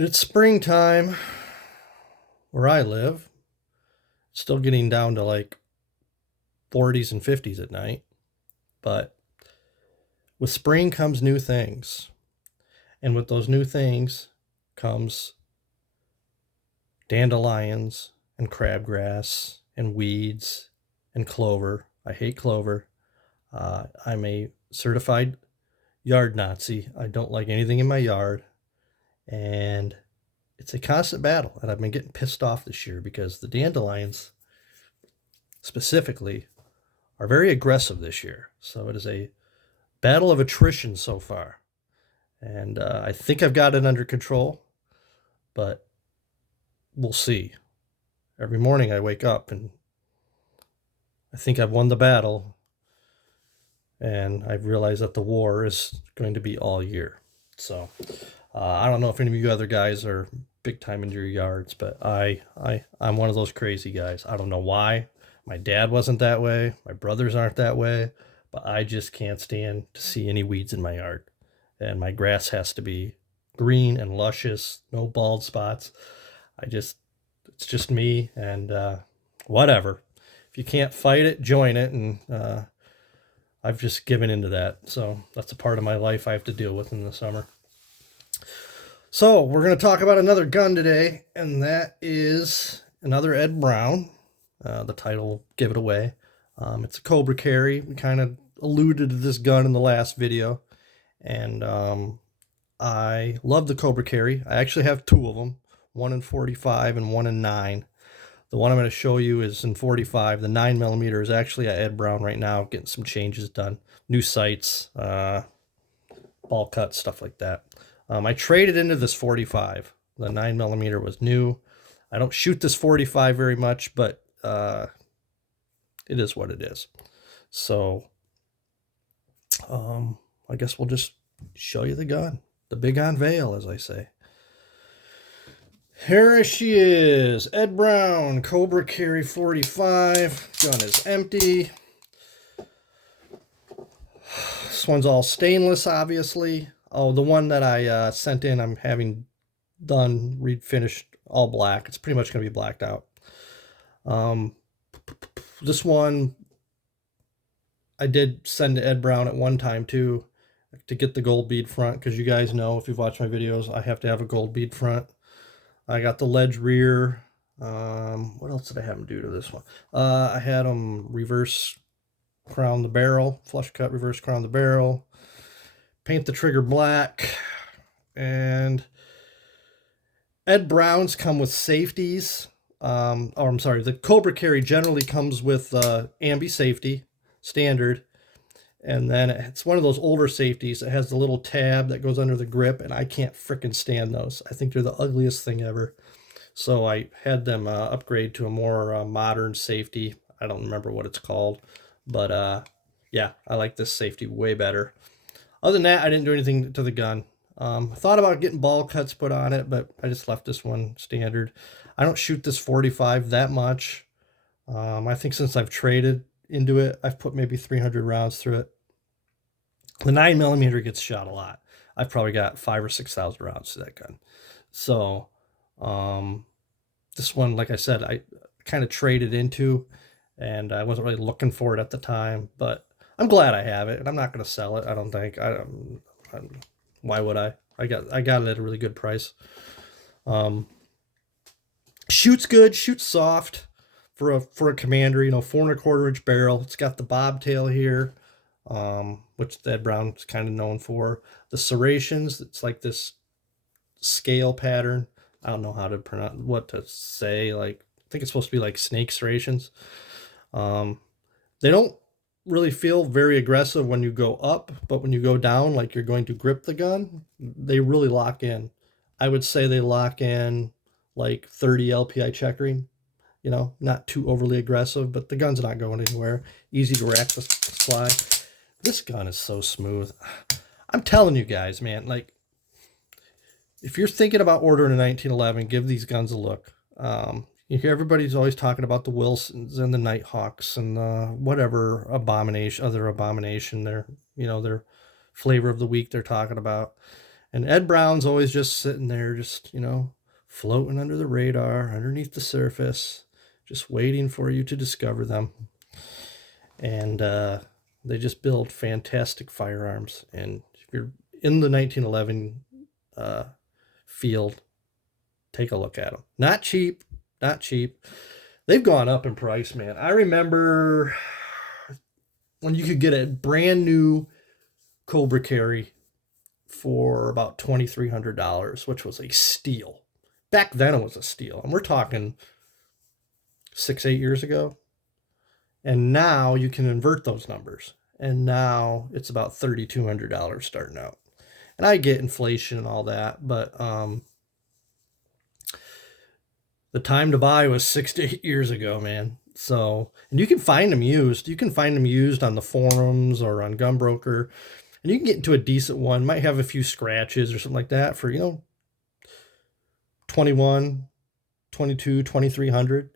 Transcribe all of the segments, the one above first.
It's springtime where I live. It's still getting down to like 40s and 50s at night. But with spring comes new things. And with those new things comes dandelions and crabgrass and weeds and clover. I hate clover. I'm a certified yard Nazi. I don't like anything in my yard. And it's a constant battle. And I've been getting pissed off this year because the dandelions specifically are very aggressive this year. So it is a battle of attrition so far. And I think I've got it under control, but we'll see. Every morning I wake up and I think I've won the battle, and I've realized that the war is going to be all year. So I don't know if any of you other guys are big time into your yards, but I'm one of those crazy guys. I don't know why. My dad wasn't that way. My brothers aren't that way, but I just can't stand to see any weeds in my yard. And my grass has to be green and luscious, no bald spots. It's just me, and whatever. If you can't fight it, join it, and I've just given into that. So that's a part of my life I have to deal with in the summer. So we're going to talk about another gun today, and that is another Ed Brown. The title will give it away. It's a Kobra carry. We kind of alluded to this gun in the last video, and I love the Kobra carry. I actually have two of them, one in 45 and one in 9. The one I'm going to show you is in 45. The 9mm is actually at Ed Brown right now, getting some changes done. New sights, ball cuts, stuff like that. I traded into this 45. The 9mm was new. I don't shoot this 45 very much, but it is what it is. So I guess we'll just show you the gun. The big unveil, as I say. Here she is. Ed Brown, Kobra Carry 45. Gun is empty. This one's all stainless, obviously. Oh, the one that I sent in, I'm having done, refinished, all black. It's pretty much going to be blacked out. This one, I did send to Ed Brown at one time, too, to get the gold bead front, because you guys know, if you've watched my videos, I have to have a gold bead front. I got the ledge rear. What else did I have them do to this one? I had them reverse crown the barrel, flush cut, reverse crown the barrel, paint the trigger black, and Ed Brown's come with safeties. I'm sorry, the Kobra carry generally comes with ambi safety, standard, and then it's one of those older safeties that has the little tab that goes under the grip, and I can't frickin' stand those. I think they're the ugliest thing ever. So I had them upgrade to a more modern safety. I don't remember what it's called, but yeah, I like this safety way better. Other than that, I didn't do anything to the gun. I thought about getting ball cuts put on it, but I just left this one standard. I don't shoot this 45 that much. I think since I've traded into it, I've put maybe 300 rounds through it. The 9mm gets shot a lot. I've probably got 5,000 or 6,000 rounds to that gun. So this one, like I said, I kind of traded into, and I wasn't really looking for it at the time, but I'm glad I have it, and I'm not going to sell it. I don't think. Why would I? I got it at a really good price. Shoots good, shoots soft for a commander. 4¼ inch barrel. It's got the bobtail here, which Ed Brown's kind of known for. The serrations, it's like this scale pattern. I don't know how to pronounce what to say. Like, I think it's supposed to be like snake serrations. They don't really feel very aggressive when you go up, but when you go down, like you're going to grip the gun, they really lock in. I would say they lock in like 30 LPI checkering. Not too overly aggressive, but the gun's not going anywhere. Easy to rack the slide. This gun is so smooth. I'm telling you guys, man, like, if you're thinking about ordering a 1911, give these guns a look. You hear everybody's always talking about the Wilsons and the Nighthawks and whatever other abomination their flavor of the week they're talking about. And Ed Brown's always just sitting there, just, floating under the radar, underneath the surface, just waiting for you to discover them. And they just build fantastic firearms. And if you're in the 1911 field, take a look at them. Not cheap, not cheap. They've gone up in price, man. I remember when you could get a brand new Kobra carry for about $2,300, which was a steal. Back then it was a steal. And we're talking 6-8 years ago. And now you can invert those numbers. And now it's about $3,200 starting out. And I get inflation and all that, but the time to buy was 6 to 8 years ago, man. So, and you can find them used. You can find them used on the forums or on Gunbroker. And you can get into a decent one. Might have a few scratches or something like that for, 21, 22, 2,300.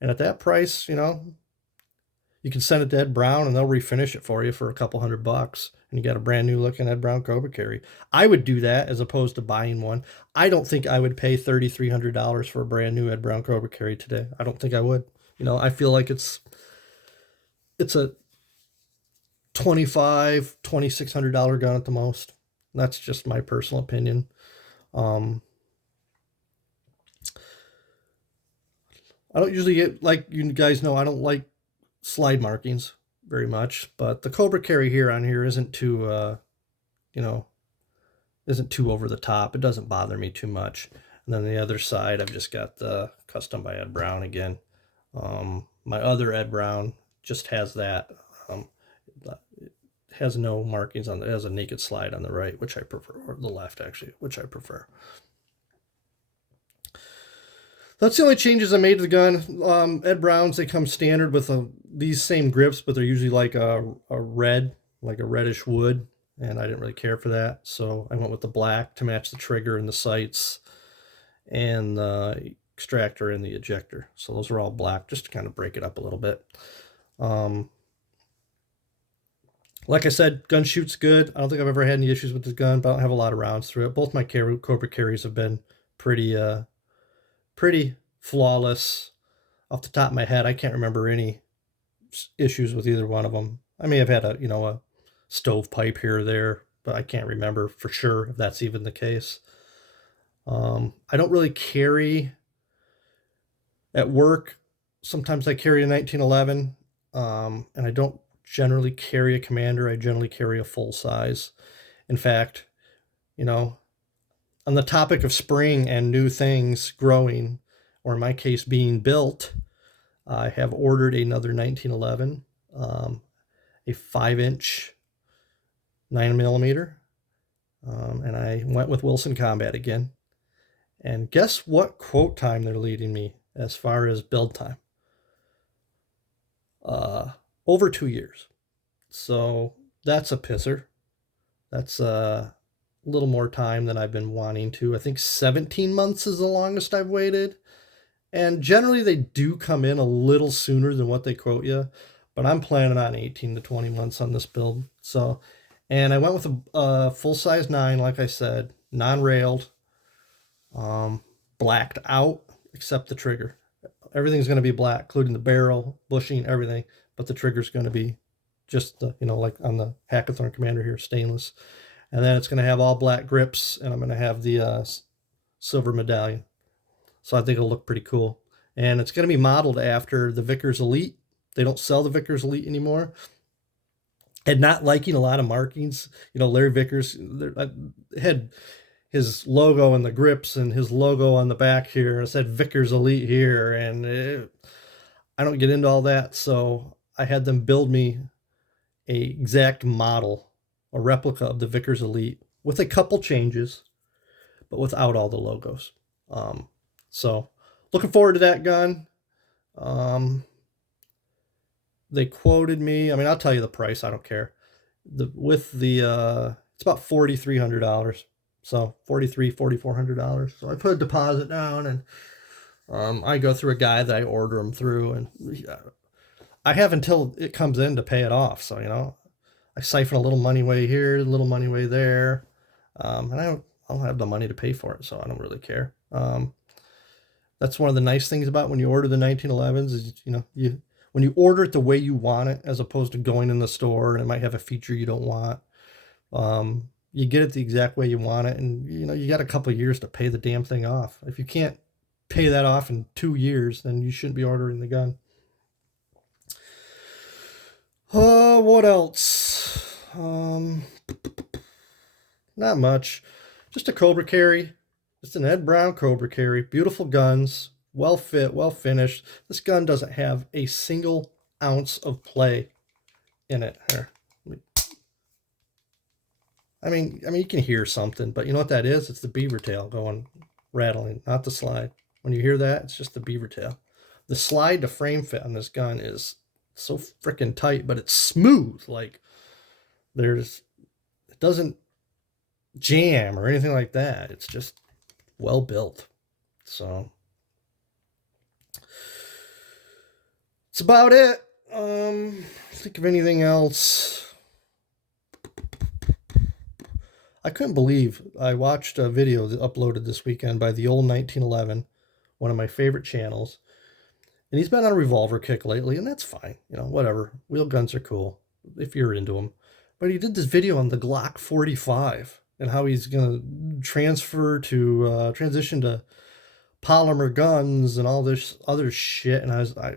And at that price, you can send it to Ed Brown and they'll refinish it for you for a couple $100. And you got a brand new looking Ed Brown Kobra carry. I would do that as opposed to buying one. I don't think I would pay $3,300 for a brand new Ed Brown Kobra carry today. I don't think I would. I feel like it's a $2,500, $2,600 gun at the most. That's just my personal opinion. I don't usually get, like you guys know, I don't like slide markings very much, but the Kobra carry here on here isn't too, isn't too over the top. It doesn't bother me too much. And then the other side, I've just got the custom by Ed Brown again. My other Ed Brown just has that. It has no markings on it. It has a naked slide on the right, which I prefer, or the left actually, which I prefer. That's the only changes I made to the gun. Ed Brown's, they come standard with these same grips, but they're usually like a red, like a reddish wood, and I didn't really care for that, so I went with the black to match the trigger and the sights and the extractor and the ejector. So those are all black, just to kind of break it up a little bit. Like I said, gun shoots good. I don't think I've ever had any issues with this gun, but I don't have a lot of rounds through it. Both my Kobra carries have been pretty flawless. Off the top of my head, I can't remember any issues with either one of them. I may have had a stovepipe here or there, but I can't remember for sure if that's even the case. I don't really carry at work. Sometimes I carry a 1911, and I don't generally carry a Commander. I generally carry a full size. In fact, on the topic of spring and new things growing, or in my case being built, I have ordered another 1911, a 5-inch 9mm, and I went with Wilson Combat again. And guess what quote time they're leading me as far as build time? Over 2 years. So that's a pisser. That's a little more time than I've been wanting to. I think 17 months is the longest I've waited. And generally they do come in a little sooner than what they quote you, but I'm planning on 18 to 20 months on this build. So, and I went with a full-size 9, like I said, non-railed, blacked out, except the trigger. Everything's going to be black, including the barrel, bushing, everything, but the trigger's going to be just the, like on the Hackathorn Commander here, stainless. And then it's going to have all black grips, and I'm going to have the silver medallion. So I think it'll look pretty cool. And it's going to be modeled after the Vickers Elite. They don't sell the Vickers Elite anymore. And not liking a lot of markings. Larry Vickers had his logo on the grips and his logo on the back here. It said Vickers Elite here. And I don't get into all that. So I had them build me a exact model, a replica of the Vickers Elite with a couple changes, but without all the logos. So looking forward to that gun. They quoted me, I'll tell you the price, I don't care. It's about $4,300. So $4,400. So I put a deposit down, and I go through a guy that I order them through, and I have until it comes in to pay it off. So, I siphon a little money way here, a little money way there. And I don't have the money to pay for it, so I don't really care. That's one of the nice things about when you order the 1911s is, when you order it the way you want it, as opposed to going in the store and it might have a feature you don't want. You get it the exact way you want it, and you got a couple of years to pay the damn thing off. If you can't pay that off in 2 years, then you shouldn't be ordering the gun. What else? Not much. Just a Kobra carry. Just an Ed Brown Kobra carry. Beautiful guns. Well fit, well finished. This gun doesn't have a single ounce of play in it. Here. I mean, you can hear something, but you know what that is? It's the beaver tail going, rattling, not the slide. When you hear that, it's just the beaver tail. The slide to frame fit on this gun is so freaking tight, but it's smooth. Like, it doesn't jam or anything like that. It's just well built. So that's about it. Think of anything else. I couldn't believe I watched a video that uploaded this weekend by the old 1911, one of my favorite channels. And he's been on a revolver kick lately, and that's fine. Whatever. Wheel guns are cool if you're into them. But he did this video on the Glock 45 and how he's going to transition to polymer guns and all this other shit. And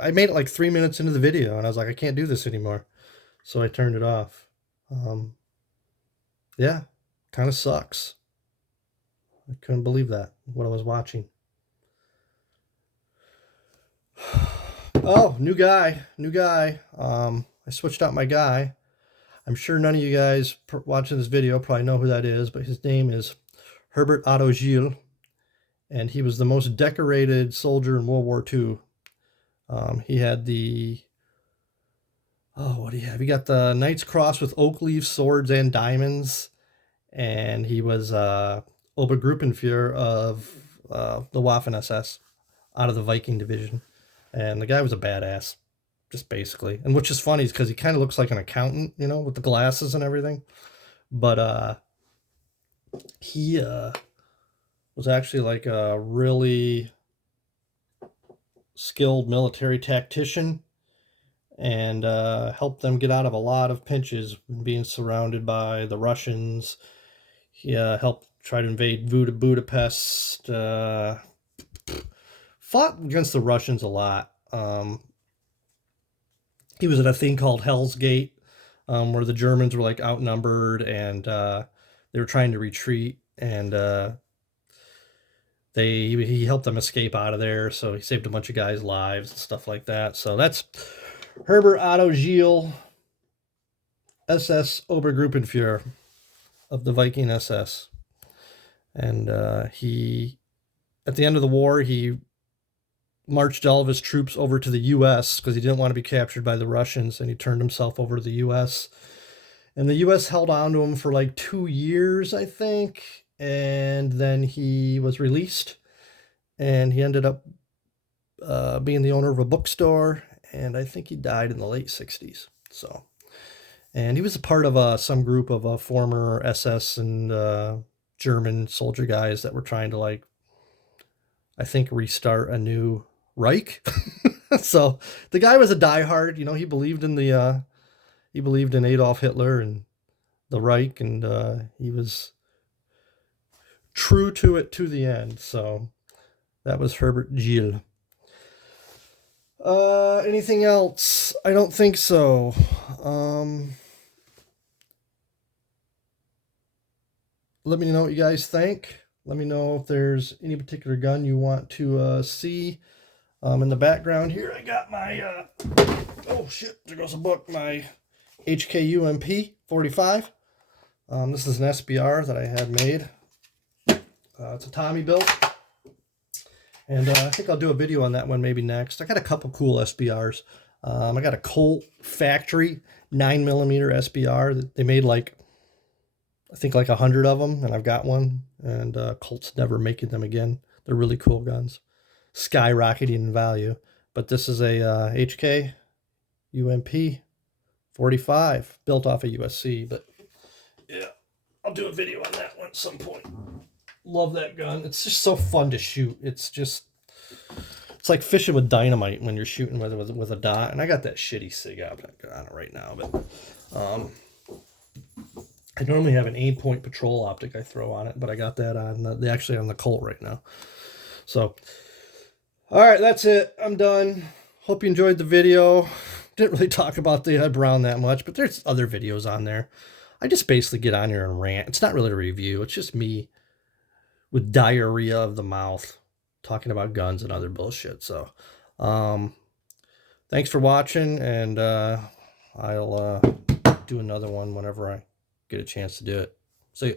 I made it like 3 minutes into the video, and I was like, I can't do this anymore. So I turned it off. Yeah, kind of sucks. I couldn't believe that, what I was watching. Oh, new guy. I switched out my guy. I'm sure none of you guys watching this video probably know who that is, but his name is Herbert Otto Gilles, and he was the most decorated soldier in World War II. He had what do you have? He got the Knight's Cross with oak leaf swords and diamonds, and he was Obergruppenführer of the Waffen-SS out of the Viking division. And the guy was a badass, just basically. And which is funny is because he kind of looks like an accountant, with the glasses and everything. But he was actually like a really skilled military tactician, and helped them get out of a lot of pinches being surrounded by the Russians. He helped try to invade Budapest, fought against the Russians a lot. He was at a thing called Hell's Gate, where the Germans were like outnumbered, and they were trying to retreat, and he helped them escape out of there. So he saved a bunch of guys' lives and stuff like that. So that's Herbert Otto Gilles, SS Obergruppenführer of the Viking SS. And he, at the end of the war, he marched all of his troops over to the U.S. because he didn't want to be captured by the Russians, and he turned himself over to the U.S. And the U.S. held on to him for like 2 years, I think, and then he was released, and he ended up being the owner of a bookstore, and I think he died in the late 60s. So, and he was a part of some group of former SS and German soldier guys that were trying to, like, I think, restart a new Reich. So the guy was a diehard. He believed in Adolf Hitler and the Reich, and he was true to it to the end. So that was Herbert Gilles. Anything else? I don't think so. Let me know what you guys think. Let me know if there's any particular gun you want to see. In the background here, I got my, oh shit, there goes a book, my HKUMP 45. This is an SBR that I had made. It's a Tommy built. And I think I'll do a video on that one maybe next. I got a couple cool SBRs. I got a Colt factory 9mm SBR that they made I think 100 of them, and I've got one. And Colt's never making them again. They're really cool guns. Skyrocketing in value. But this is a HK UMP 45 built off of USC. But yeah, I'll do a video on that one at some point. Love that gun. It's just so fun to shoot. It's like fishing with dynamite when you're shooting with a dot. And I got that shitty SIG on it right now, but I normally have an aim point patrol optic I throw on it, but I got that on actually on the Colt right now. So, all right, that's it. I'm done. Hope you enjoyed the video. Didn't really talk about the Brown that much, but there's other videos on there. I just basically get on here and rant. It's not really a review. It's just me with diarrhea of the mouth talking about guns and other bullshit. So, thanks for watching, and I'll do another one whenever I get a chance to do it. See you.